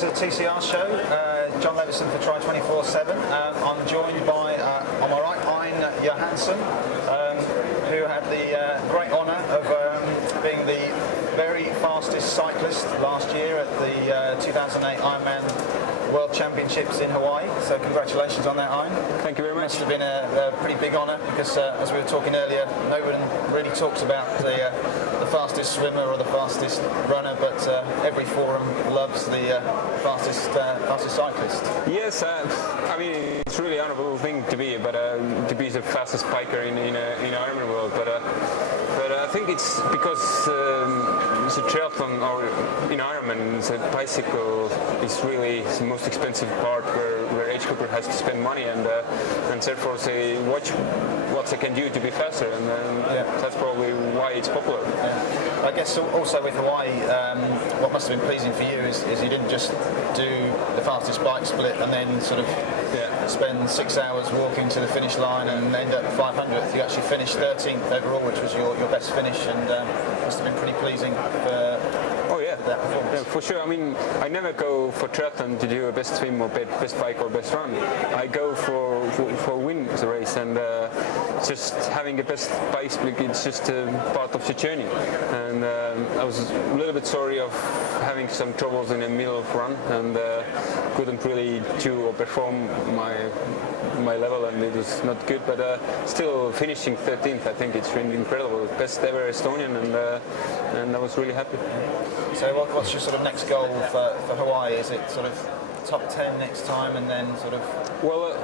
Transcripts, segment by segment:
to the TCR show. John Levison for Tri247. I'm joined by, on my right, AinAlar Juhanson, who had the great honour of being the very fastest cyclist last year at the 2008 Ironman World Championships in Hawaii. So congratulations on that, Ain. Thank you very much. Must have been a pretty big honour because, as we were talking earlier, no one really talks about the fastest swimmer or the fastest runner, but every forum loves the fastest cyclist. Yes, I mean it's really an honourable thing to be, but to be the fastest biker in Ironman world. But I think it's because the triathlon or in Ironman, the bicycle is really the most expensive part where age grouper has to spend money, and therefore they watch what they can do to be faster, and that's probably why it's popular. Yeah. I guess also with Hawaii, what must have been pleasing for you is you didn't just do the fastest bike split and then sort of spend 6 hours walking to the finish line and end up 500th. You actually finished 13th overall, which was your best finish, and must have been pretty pleasing for that performance. Yeah, for sure. I mean, I never go for triathlon to do a best swim or best bike or best run. I go for win the race, and just having a best bike split, it's just part of the journey. And I was a little bit sorry of having some troubles in the middle of run, and couldn't really do or perform my level, and it was not good. But still finishing 13th, I think it's really incredible. Best ever Estonian, and I was really happy. So what's your sort of next goal for Hawaii? Is it sort of top 10 next time, and then sort of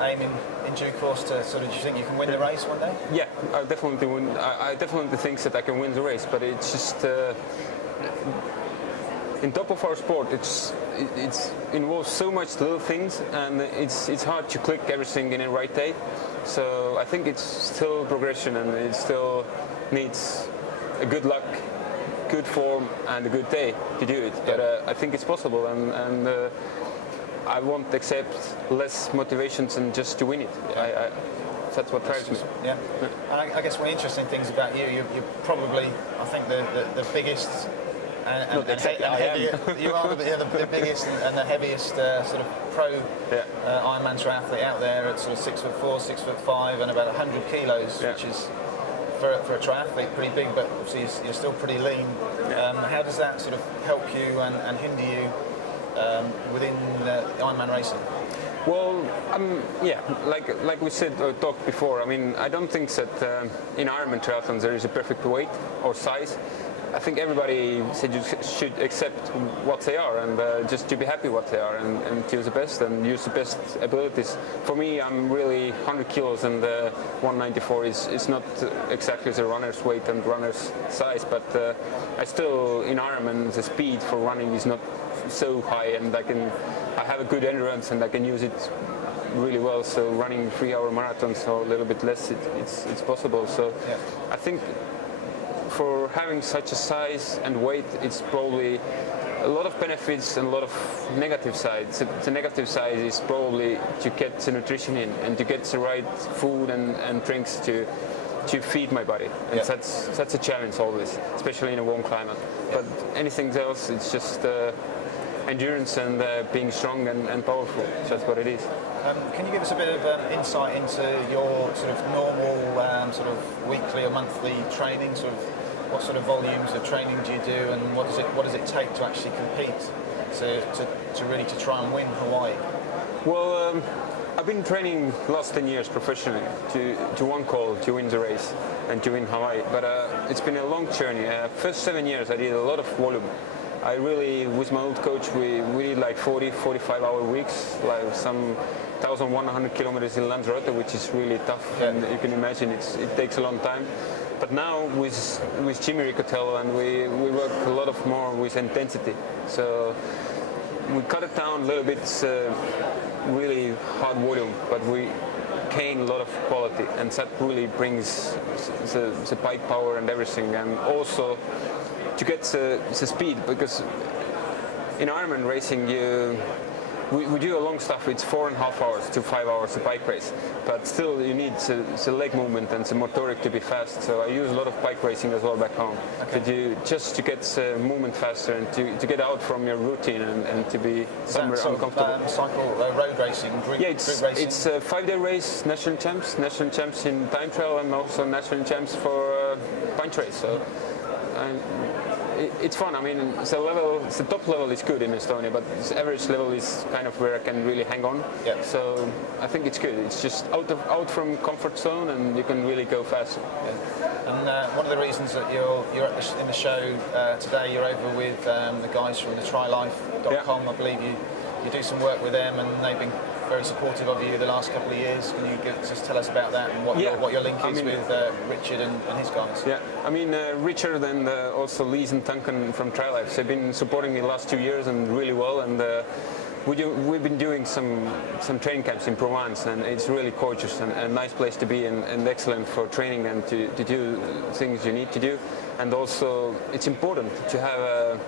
aiming in due course to sort of, do you think you can win the race one day? Yeah, I definitely win. I definitely think that I can win the race, but it's just in top of our sport, it's involves so much little things, and it's hard to click everything in the right day. So I think it's still progression, and it still needs a good luck, good form, and a good day to do it. But I think it's possible, and I won't accept less motivations than just to win it. That's what drives me. Yeah. And I guess one of the interesting things about you're probably, I think, the biggest and you are the biggest and the heaviest sort of pro Ironman triathlete out there at sort of 6'4", 6'5", and about 100 kilos, which is for a triathlete pretty big, but obviously you're still pretty lean. How does that sort of help you and hinder you within Ironman racing? Well, like we said or talked before, I mean, I don't think that in Ironman triathlons there is a perfect weight or size. I think everybody said you should accept what they are, and just to be happy what they are, and do the best and use the best abilities. For me, I'm really 100 kilos, and 194 is not exactly the runner's weight and runner's size, but I still, in Ironman, the speed for running is not so high, and I have a good endurance, and I can use it really well. So running 3-hour marathons or a little bit less, it's possible. So I think for having such a size and weight, it's probably a lot of benefits and a lot of negative sides. The negative side is probably to get the nutrition in and to get the right food and drinks to feed my body. And that's a challenge always, especially in a warm climate. But anything else, it's just endurance and being strong and powerful. That's what it is. Can you give us a bit of insight into your sort of normal sort of weekly or monthly training? Sort of what sort of volumes of training do you do, and what does it take to actually compete to really try and win Hawaii? Well, I've been training the last 10 years professionally to one call to win the race and to win Hawaii. But it's been a long journey. First 7 years I did a lot of volume. I really, with my old coach, we did like 45-hour weeks, like some 1,100 kilometers in Lanzarote, which is really tough, and you can imagine it takes a long time. But now with Jimmy Riccatello, and we work a lot of more with intensity. So we cut it down a little bit, really hard volume, but we gain a lot of quality, and that really brings the bike power and everything, and also to get the speed, because in Ironman racing we do a long stuff. It's 4.5 hours to 5 hours a bike race, but still you need the leg movement and the motoric to be fast. So I use a lot of bike racing as well back home just to get the movement faster and to get out from your routine and to be somewhere uncomfortable. Road racing, group racing? It's a 5-day race, national champs in time trial, and also national champs for bunch race. So it's fun. I mean, the top level is good in Estonia, but the average level is kind of where I can really hang on. Yeah. So I think it's good. It's just out from comfort zone, and you can really go faster. Yeah. And one of the reasons that you're in the show today, you're over with the guys from the TriLife.com. Yeah. I believe you do some work with them, and they've been very supportive of you the last couple of years. Can you just tell us about that and what your link is with Richard and his guys? Yeah, I mean, Richard and also Levison from TriLife, they've been supporting me the last 2 years and really well. And we've been doing some training camps in Provence, and it's really gorgeous and a nice place to be and excellent for training and to do things you need to do. And also, it's important to have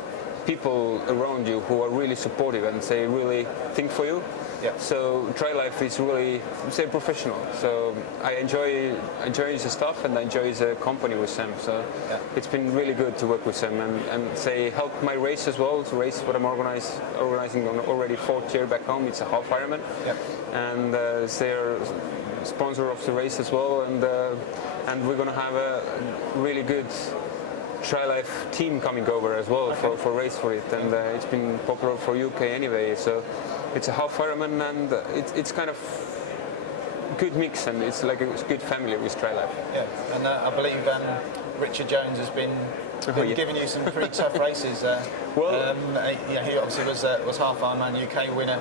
people around you who are really supportive and they really think for you. Yeah. So TriLife is really, say, professional. So I enjoy the stuff and I enjoy the company with them. So it's been really good to work with them, and they help my race as well. The race what I'm organizing on already 4th year back home. It's a half Ironman, and they're sponsor of the race as well. And we're gonna have a really good TriLife team coming over as well for race for it, and it's been popular for UK anyway. So it's a half Ironman, and it's kind of good mix, and it's like a good family with TriLife. Yeah, and I believe Richard Jones has been giving you some pretty tough races. He obviously was half Ironman UK winner.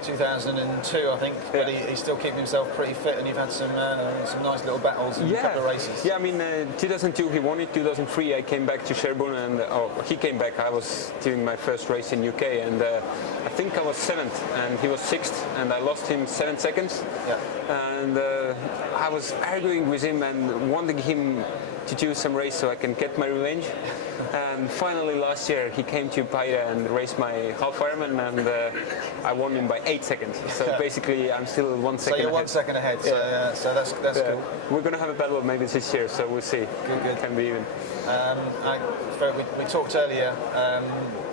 2002, I think, but he's still keeping himself pretty fit, and you've had some nice little battles in a couple of races. Yeah, I mean, 2002 he won it. 2003 I came back to Sherborne, and he came back. I was doing my first race in UK, and I think I was 7th, and he was 6th, and I lost him 7 seconds. Yeah. And I was arguing with him and wanting him to do some race so I can get my revenge. And finally last year he came to Paide and raced my half Ironman, and I won him by 8 seconds. So basically I'm still 1 second ahead. So you're 1 second ahead, so that's cool. We're going to have a battle maybe this year, so we'll see. Good. Can be even. We talked earlier,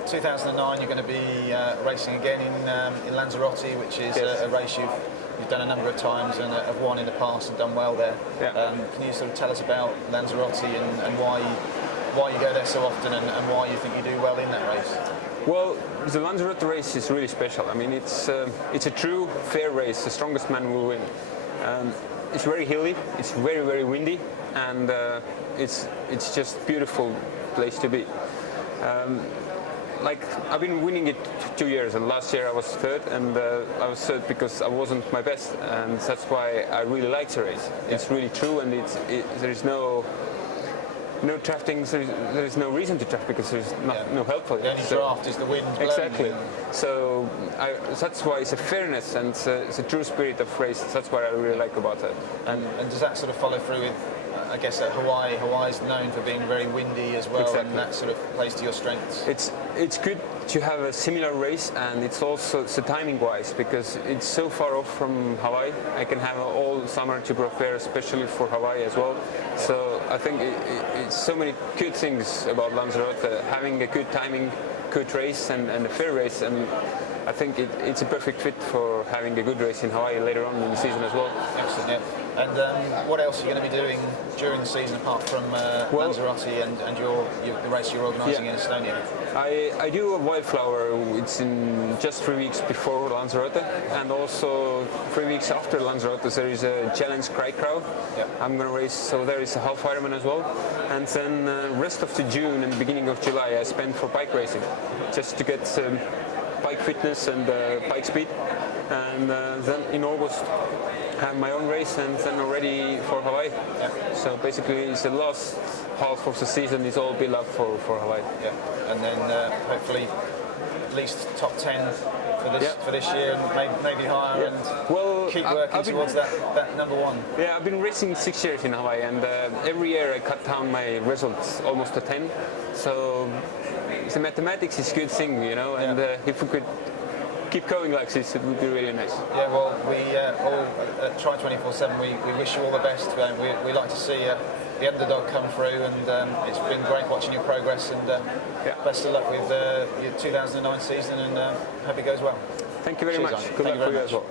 2009 you're going to be racing again in Lanzarote, which is a race you've done a number of times and have won in the past and done well there. Can you sort of tell us about Lanzarote and why you go there so often and why you think you do well in that race? Well, the Lanzarote race is really special. I mean, it's a true fair race. The strongest man will win. It's very hilly. It's very, very windy, and it's just beautiful place to be. Like, I've been winning it 2 years, and last year I was 3rd, and I was 3rd because I wasn't my best, and that's why I really like the race. It's really true, and there is no drafting. There is no reason to draft because there's no help for it. The only draft is the wind. Exactly. So that's why it's a fairness and it's a true spirit of race. That's what I really like about it. And does that sort of follow through with, I guess, at Hawaii? Hawaii is known for being very windy as well, and that sort of plays to your strengths. It's good to have a similar race, and it's also timing-wise because it's so far off from Hawaii. I can have all summer to prepare, especially for Hawaii as well. So I think it's so many good things about Lanzarote, having a good timing, good race, and a fair race, and I think it's a perfect fit for having a good race in Hawaii later on in the season as well. Excellent, yeah. And what else are you going to be doing during the season apart from Lanzarote and the race you're organising in Estonia? I do a wildflower. It's in just 3 weeks before Lanzarote, and also 3 weeks after Lanzarote there is a challenge Krakow. I'm going to race, so there is a half Ironman as well. And then rest of the June and beginning of July I spend for bike racing, just to get bike fitness and bike speed. And then in August have my own race, and then already for Hawaii. So basically it's the last half of the season is all built up for Hawaii. And then hopefully at least top 10 for this year, and maybe higher, and keep working towards that number one. Yeah, I've been racing 6 years in Hawaii, and every year I cut down my results almost to 10. So the mathematics is a good thing, you know, and if we could keep going like this, it would be really nice. Yeah, well, we all at Tri247, we wish you all the best. We like to see the underdog come through, and it's been great watching your progress, and best of luck with your 2009 season, and hope it goes well. Thank you very much. Cheers, Good luck for you as well.